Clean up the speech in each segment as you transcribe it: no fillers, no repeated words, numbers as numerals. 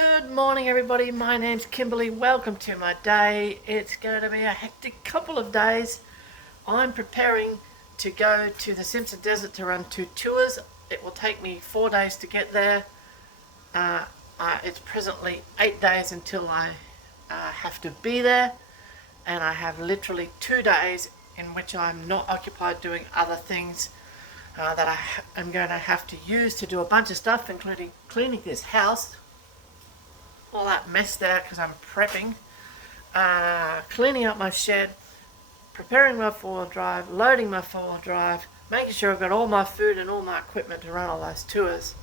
Good morning everybody, my name's Kimberly. Welcome to my day. It's going to be a hectic couple of days. I'm preparing to go to the Simpson Desert to run 2 tours. It will take me 4 days to get there. It's presently 8 days until I have to be there, and I have literally 2 days in which I'm not occupied doing other things that I am going to have to use to do a bunch of stuff, including cleaning this house. All that mess there because I'm prepping, cleaning up my shed, preparing my 4-wheel drive, loading my 4-wheel drive, making sure I've got all my food and all my equipment to run all those tours.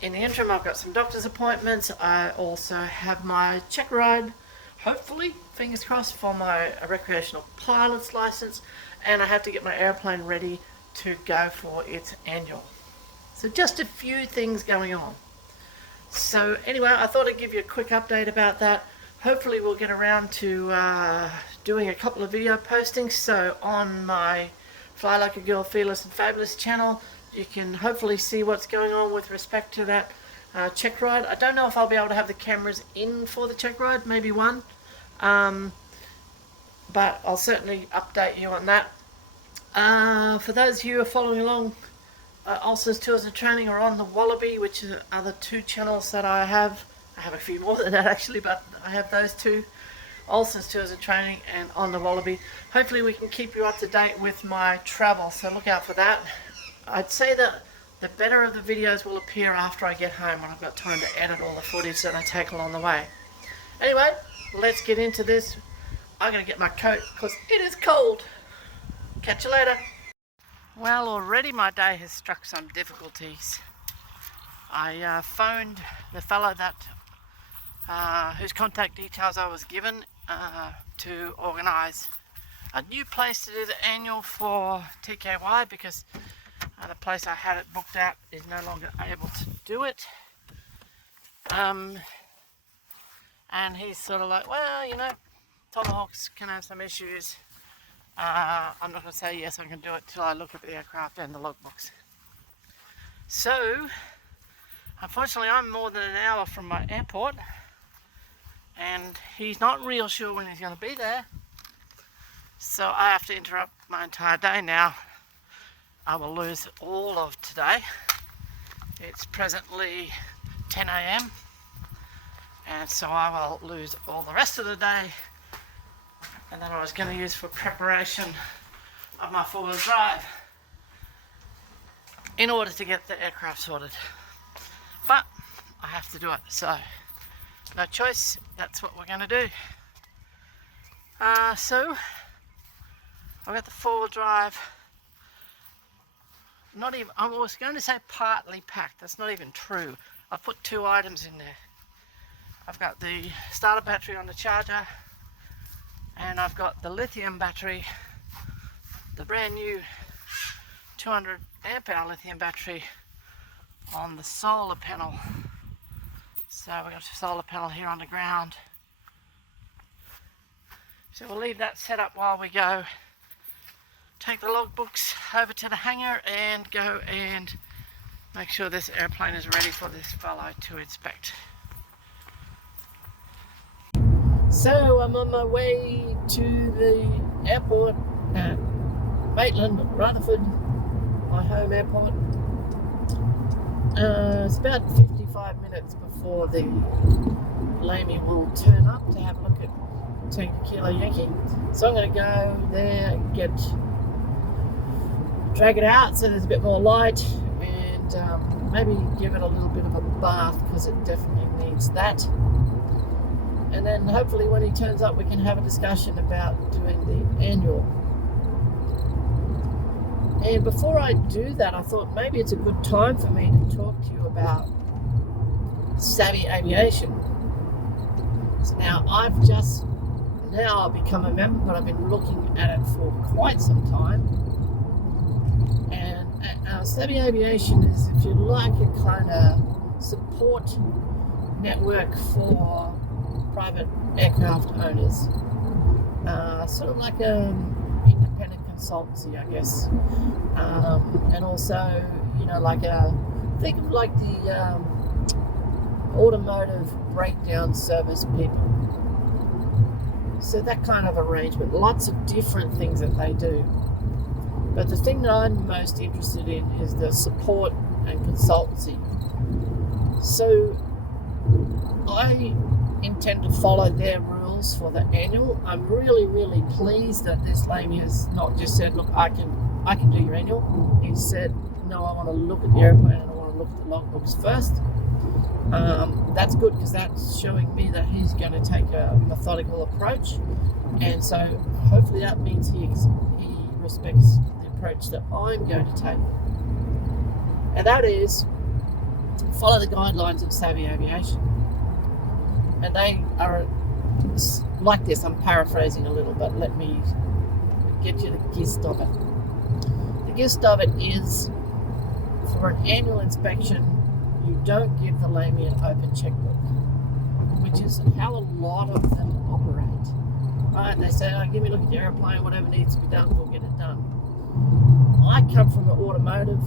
In the interim, I've got some doctor's appointments. I also have my check ride, hopefully, fingers crossed, for my recreational pilot's license, and I have to get my airplane ready to go for its annual. So just a few things going on. So anyway, I thought I'd give you a quick update about that. Hopefully we'll get around to doing a couple of video postings. So on my Fly Like a Girl Fearless and Fabulous channel, you can hopefully see what's going on with respect to that check ride. I don't know if I'll be able to have the cameras in for the check ride, maybe one. But I'll certainly update you on that. For those of you who are following along, Ulcers Tours and Training are on the Wallaby, which are the 2 channels that I have. I have a few more than that actually, but I have those 2, Ulcers Tours and Training and on the Wallaby. Hopefully we can keep you up to date with my travel, so look out for that. I'd say that the better of the videos will appear after I get home, when I've got time to edit all the footage that I take along the way. Anyway, let's get into this. I'm going to get my coat because it is cold. Catch you later. Well, already my day has struck some difficulties. I phoned the fellow that whose contact details I was given to organise a new place to do the annual for TKY, because the place I had it booked out is no longer able to do it. And he's sort of like, well, you know, Tomahawks can have some issues. I'm not going to say yes, I can do it till I look at the aircraft and the logbooks. So, unfortunately, I'm more than an hour from my airport, and he's not real sure when he's going to be there. So I have to interrupt my entire day now. I will lose all of today. It's presently 10 a.m. and so I will lose all the rest of the day, and that I was going to use for preparation of my 4-wheel drive in order to get the aircraft sorted. But I have to do it, so no choice, that's what we're going to do. So I've got the 4-wheel drive, not even, I was going to say partly packed, that's not even true. I've put 2 items in there. I've got the starter battery on the charger, and I've got the lithium battery, the brand new 200 amp hour lithium battery on the solar panel. So we've got a solar panel here on the ground. So we'll leave that set up while we go. Take the logbooks over to the hangar and go and make sure this airplane is ready for this fellow to inspect. So I'm on my way to the airport at Maitland, Rutherford, my home airport. It's about 55 minutes before the Lamy will turn up to have a look at Tango Kilo Yankee. So I'm going to go there and drag it out so there's a bit more light, and maybe give it a little bit of a bath because it definitely needs that. And then hopefully when he turns up we can have a discussion about doing the annual. And before I do that, I thought maybe it's a good time for me to talk to you about Savvy Aviation. So now I've become a member, but I've been looking at it for quite some time. And Savvy Aviation is, if you like, a kind of support network for private aircraft owners, sort of like an independent consultancy, I guess, and also, you know, like think of like the automotive breakdown service people. So that kind of arrangement, lots of different things that they do. But the thing that I'm most interested in is the support and consultancy. So I intend to follow their rules for the annual. I'm really, really pleased that this lady has not just said, look, I can do your annual. He said, no, I want to look at the airplane and I want to look at the logbooks first. That's good because that's showing me that he's going to take a methodical approach, and so hopefully that means he respects the approach that I'm going to take, and that is follow the guidelines of Savvy Aviation. And they are like this. I'm paraphrasing a little, but let me get you the gist of it. The gist of it is, for an annual inspection, you don't give the layman an open checkbook, which is how a lot of them operate. Right? They say, give me a look at your airplane, whatever needs to be done, we'll get it done. I come from an automotive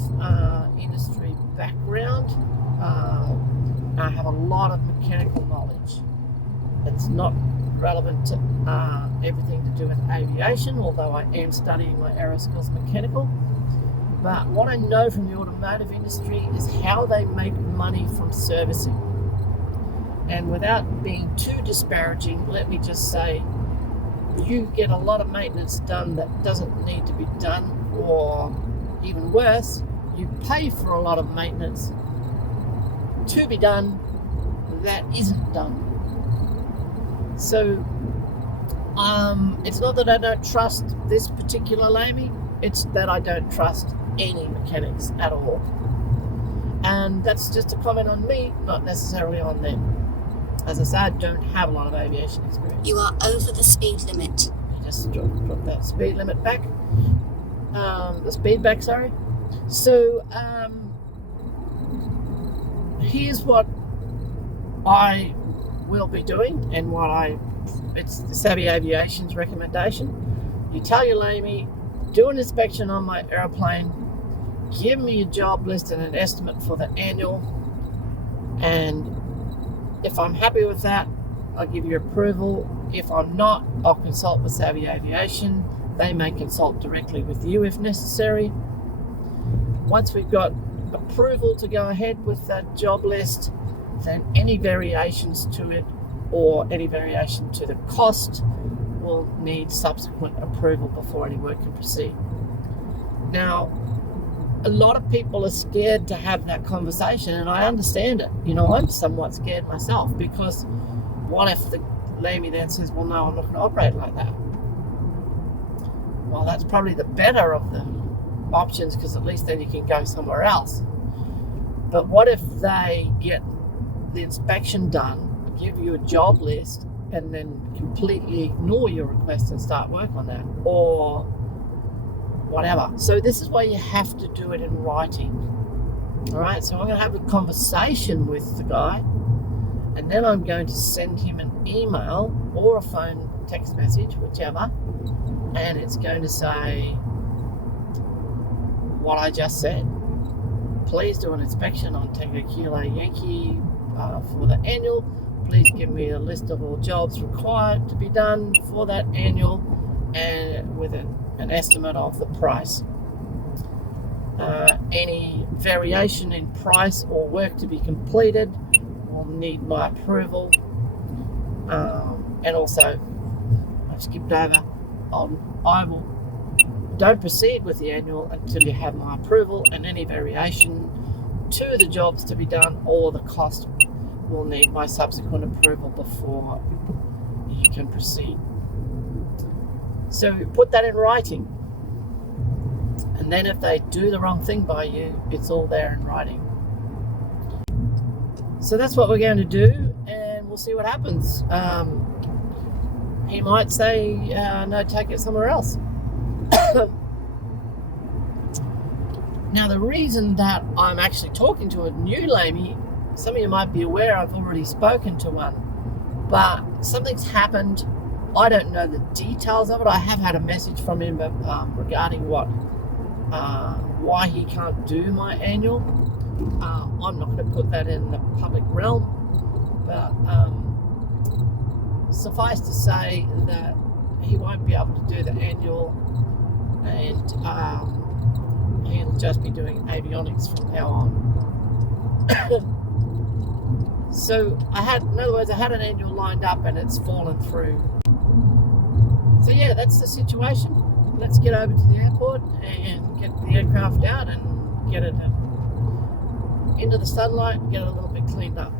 industry background. I have a lot of mechanical knowledge. It's not relevant to everything to do with aviation, although I am studying my aeroskills mechanical. But what I know from the automotive industry is how they make money from servicing. And without being too disparaging, let me just say, you get a lot of maintenance done that doesn't need to be done, or even worse, you pay for a lot of maintenance to be done that isn't done. So it's not that I don't trust this particular lamy, it's that I don't trust any mechanics at all. And that's just a comment on me, not necessarily on them. As I said, I don't have a lot of aviation experience. You are over the speed limit. Just drop that speed limit back. The speed back, sorry. So here's what I will be doing, and it's the Savvy Aviation's recommendation. You tell your lamy, do an inspection on my airplane, give me a job list and an estimate for the annual, and if I'm happy with that, I'll give you approval. If I'm not, I'll consult with Savvy Aviation. They may consult directly with you if necessary. Once we've got approval to go ahead with that job list, then any variations to it or any variation to the cost will need subsequent approval before any work can proceed. Now, a lot of people are scared to have that conversation, and I understand it. I'm somewhat scared myself, because what if the lamy then says, well, no, I'm not going to operate like that? Well, that's probably the better of the options, because at least then you can go somewhere else. But what if they get the inspection done, give you a job list, and then completely ignore your request and start work on that, or whatever? So this is why you have to do it in writing. All right, so I'm going to have a conversation with the guy, and then I'm going to send him an email or a phone text message, whichever, and it's going to say what I just said. Please do an inspection on Tango Kilo Yankee for the annual. Please give me a list of all jobs required to be done for that annual, and with an estimate of the price. Any variation in price or work to be completed will need my approval. And also, I've skipped over, don't proceed with the annual until you have my approval, and any variation to the jobs to be done or the cost will need my subsequent approval before you can proceed. So put that in writing, and then if they do the wrong thing by you, it's all there in writing. So that's what we're going to do, and we'll see what happens. He might say, no, take it somewhere else. Now, the reason that I'm actually talking to a new lamy, some of you might be aware I've already spoken to one, but something's happened. I don't know the details of it. I have had a message from him regarding why he can't do my annual. I'm not going to put that in the public realm, suffice to say that he won't be able to do the annual, and he'll just be doing avionics from now on. So in other words, I had an annual lined up and it's fallen through. So yeah, that's the situation. Let's get over to the airport and get the aircraft out and get it into the sunlight and get it a little bit cleaned up.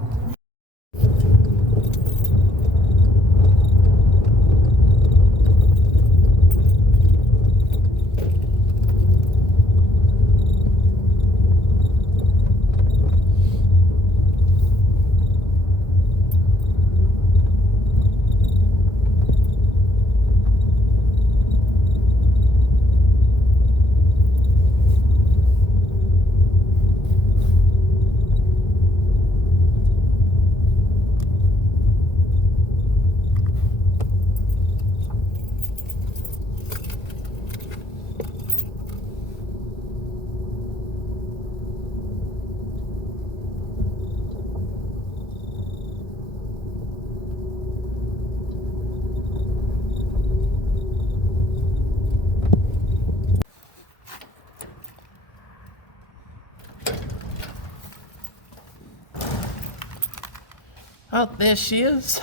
Oh, there she is.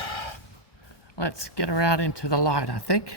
Let's get her out into the light, I think.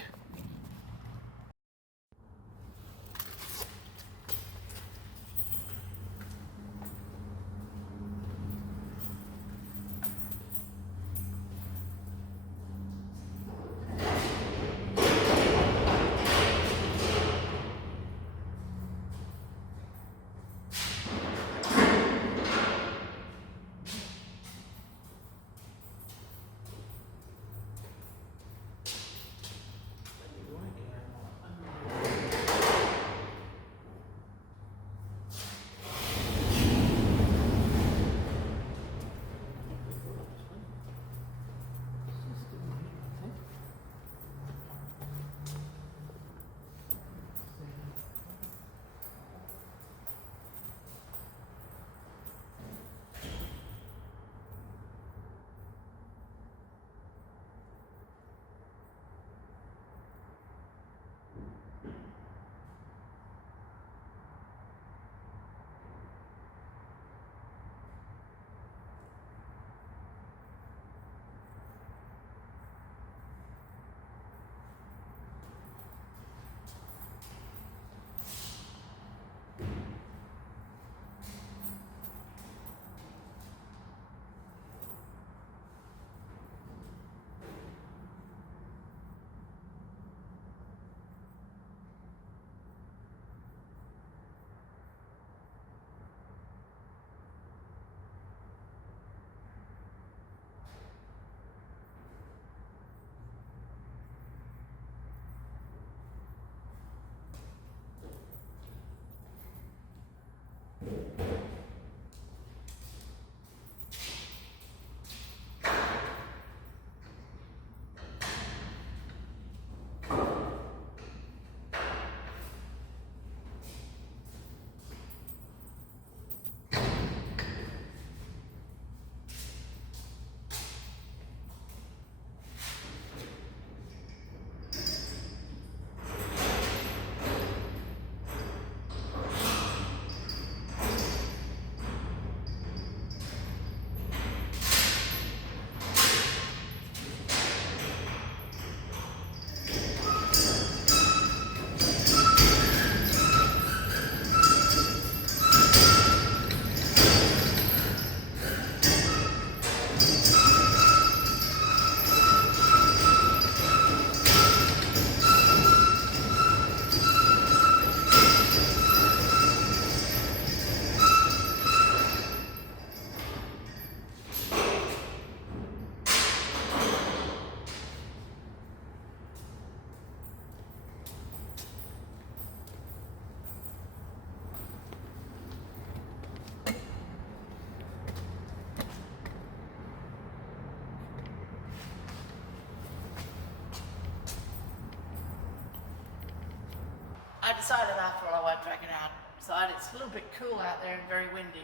I decided after all I won't drag it outside. It's a little bit cool out there and very windy.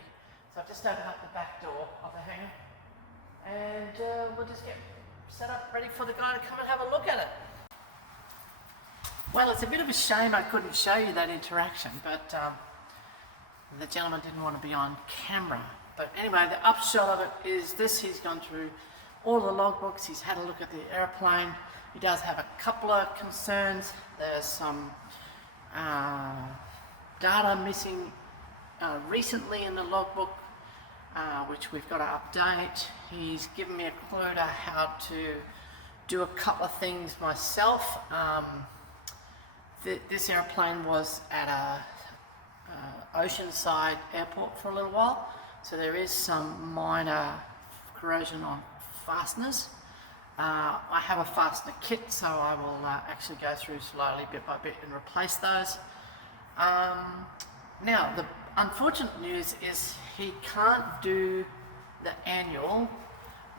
So I've just opened up the back door of the hangar and we'll just get set up ready for the guy to come and have a look at it. Well, it's a bit of a shame I couldn't show you that interaction, but the gentleman didn't want to be on camera. But anyway, the upshot of it is this: he's gone through all the logbooks, he's had a look at the airplane. He does have a couple of concerns. There's some data missing recently in the logbook, which we've got to update. He's given me a clue to how to do a couple of things myself. This airplane was at a Oceanside airport for a little while, so there is some minor corrosion on fasteners. I have a fastener kit, so I will actually go through slowly bit by bit and replace those. Now, the unfortunate news is he can't do the annual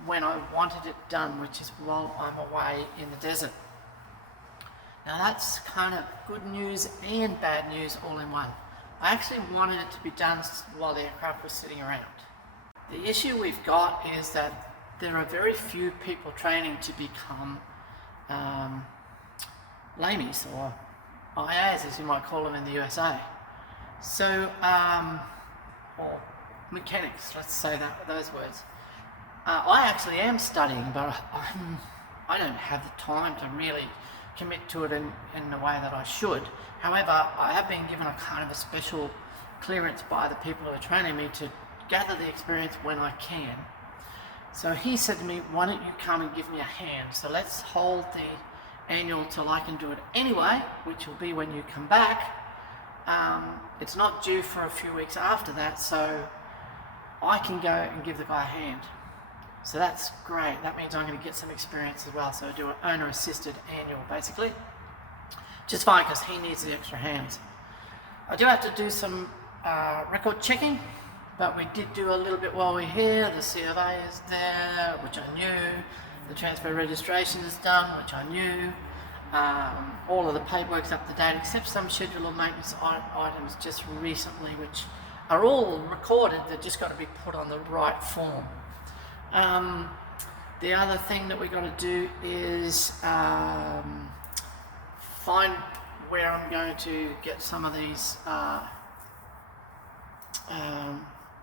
when I wanted it done, which is while I'm away in the desert. Now that's kind of good news and bad news all in one. I actually wanted it to be done while the aircraft was sitting around. The issue we've got is that there are very few people training to become lamies, or IAs as you might call them in the USA. So, or mechanics, let's say those words. I actually am studying, but I don't have the time to really commit to it in the way that I should. However, I have been given a kind of a special clearance by the people who are training me to gather the experience when I can. So he said to me, why don't you come and give me a hand? So let's hold the annual till I can do it anyway, which will be when you come back. It's not due for a few weeks after that, so I can go and give the guy a hand. So that's great. That means I'm going to get some experience as well. So I do an owner-assisted annual, basically. Just fine, because he needs the extra hands. I do have to do some record checking, but we did do a little bit while we're here. The CFA is there, which I knew. The transfer registration is done, which I knew. All of the paperwork's up to date, except some schedule of maintenance items just recently, which are all recorded. They've just got to be put on the right form. The other thing that we got to do is find where I'm going to get some of these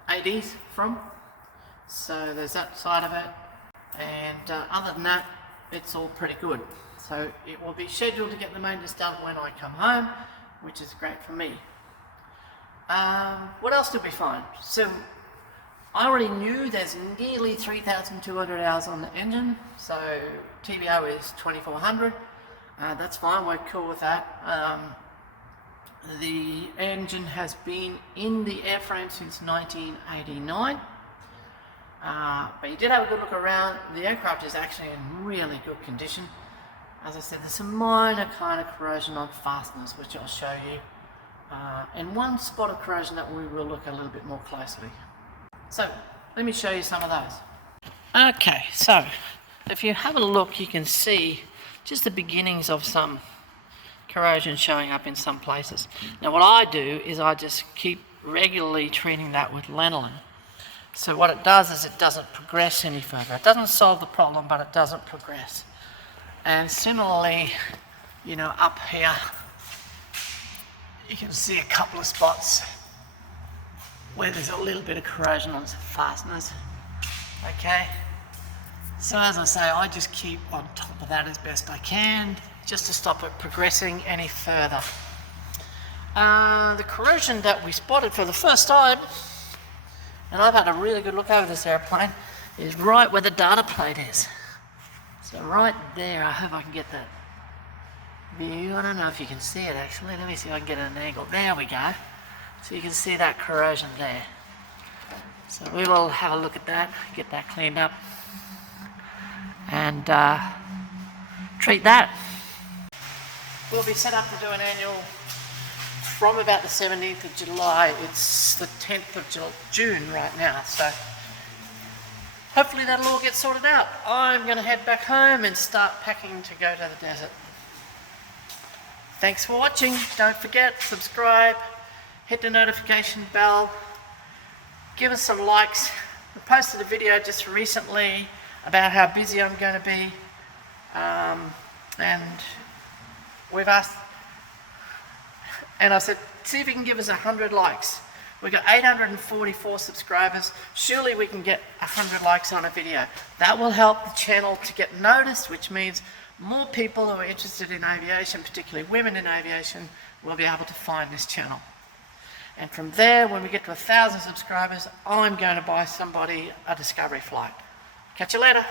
ADs from. So there's that side of it, and other than that, it's all pretty good. So it will be scheduled to get the maintenance done when I come home, which is great for me. What else did we find? So I already knew there's nearly 3,200 hours on the engine, so TBO is 2,400. That's fine, we're cool with that. The engine has been in the airframe since 1989, but you did have a good look around. The aircraft is actually in really good condition. As I said, there's some minor kind of corrosion on fasteners, which I'll show you, and one spot of corrosion that we will look a little bit more closely. So, let me show you some of those. Okay, so if you have a look, you can see just the beginnings of some corrosion showing up in some places. Now what I do is I just keep regularly treating that with lanolin. So what it does is it doesn't progress any further. It doesn't solve the problem, but it doesn't progress. And similarly, you know, up here, you can see a couple of spots where there's a little bit of corrosion on some fasteners. Okay, so as I say, I just keep on top of that as best I can, just to stop it progressing any further. The corrosion that we spotted for the first time, and I've had a really good look over this airplane, is right where the data plate is. So right there, I hope I can get that view. I don't know if you can see it actually. Let me see if I can get an angle. There we go. So you can see that corrosion there. So we will have a look at that, get that cleaned up, and treat that. We'll be set up to do an annual from about the 17th of July. It's the 10th of June right now, so hopefully that'll all get sorted out. I'm going to head back home and start packing to go to the desert. Thanks for watching. Don't forget, subscribe, hit the notification bell, give us some likes. I posted a video just recently about how busy I'm going to be, and we've asked, and I said, see if you can give us 100 likes. We've got 844 subscribers. Surely we can get 100 likes on a video. That will help the channel to get noticed, which means more people who are interested in aviation, particularly women in aviation, will be able to find this channel. And from there, when we get to 1,000 subscribers, I'm going to buy somebody a Discovery flight. Catch you later.